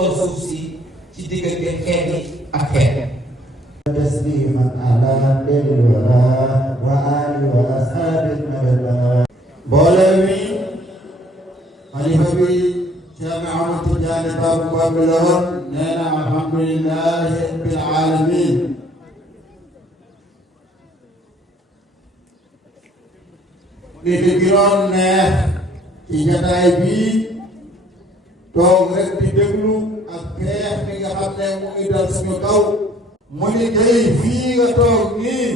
kaw suuf si ci diggante xeet yi ak xeet. تسليما على خير الورى وآل وأصحاب النبي بولوي خليفة بي جامع التجاري باب لهم نينا الحمد لله رب العالمين di digiroon neex ci jataay bii toog rek di déglu ak xeex bi nga xam ne mu ngi dal suñu kaw mu ni tey fii nga toog nii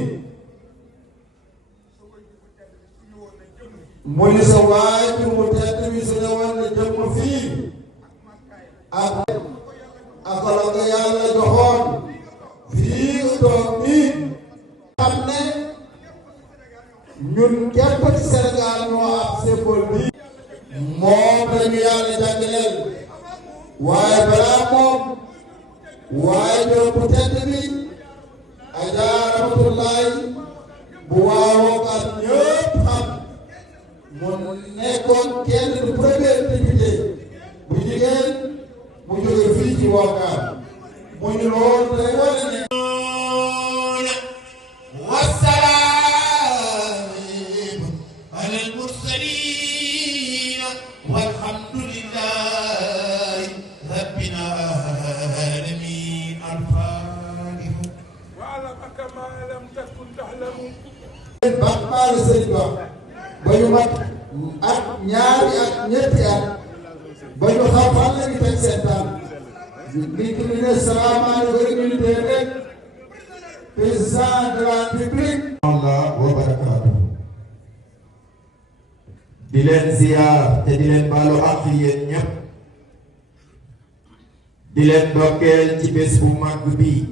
mu ni sa waajur mu tedd bi su ne woon na jëm fii ak la ko yàlla joxoon fii nga toog nii xam ne ñun képp ci Sénégal moo am symbole bi moom lañu yàlla jàngaleel waaye balaa moom waaye ñoo bu tedd bi Adja Ramatoulaye bu waawoo ak ñëpp xam mu nekkoon kenn du premier député bu jigéen mu jóge fii ci Ouakam mu ñu loolu day wane ne والحمد لله رب العالمين الفاتحة وعلمك ما لم تكن تعلم bàqaalu sëriñ ba ba ñu mat ak ñaari ak ñetti at ba ñu xam fan la ñu teg seen tànk nit ñi ne salaamaaleykum militaire rek président de la République Allah wa barakaatu di leen ziyaar te di leen baalu àq yéen ñépp di leen ndokkeel ci bés bu màgg bii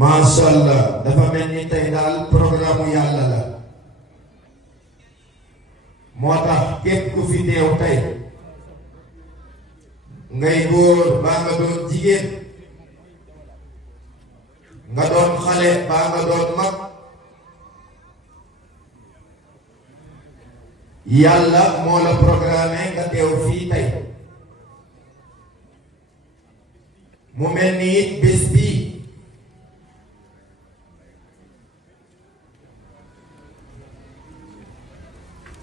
macha allah dafa mel ni tey daal programme yàlla la moo tax képp ku fi teew tey ngay góor baa nga doon jigéen nga doon xale baa nga doon mag yàlla moo la programme nga teew fii tey mu mel ni it bés bii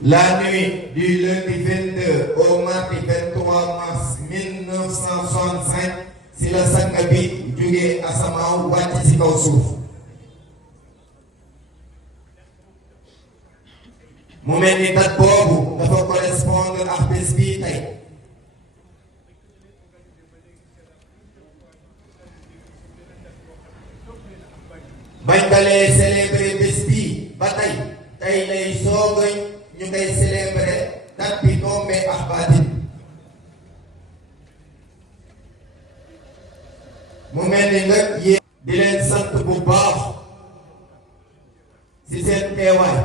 la nuit du lundi 22 au mardi 23 mars 1965 si la sang bi jógee asamaaw wàcc ci kaw suuf mu mel ni date boobu dafa correspondre ak bés bii tey bañ dalee célébrer bés bii ba tey lay soogay ñu ngay célébrer date bi tombé ak baatin mu mel ni nag yéen di leen sant bu baax ci seen teewaay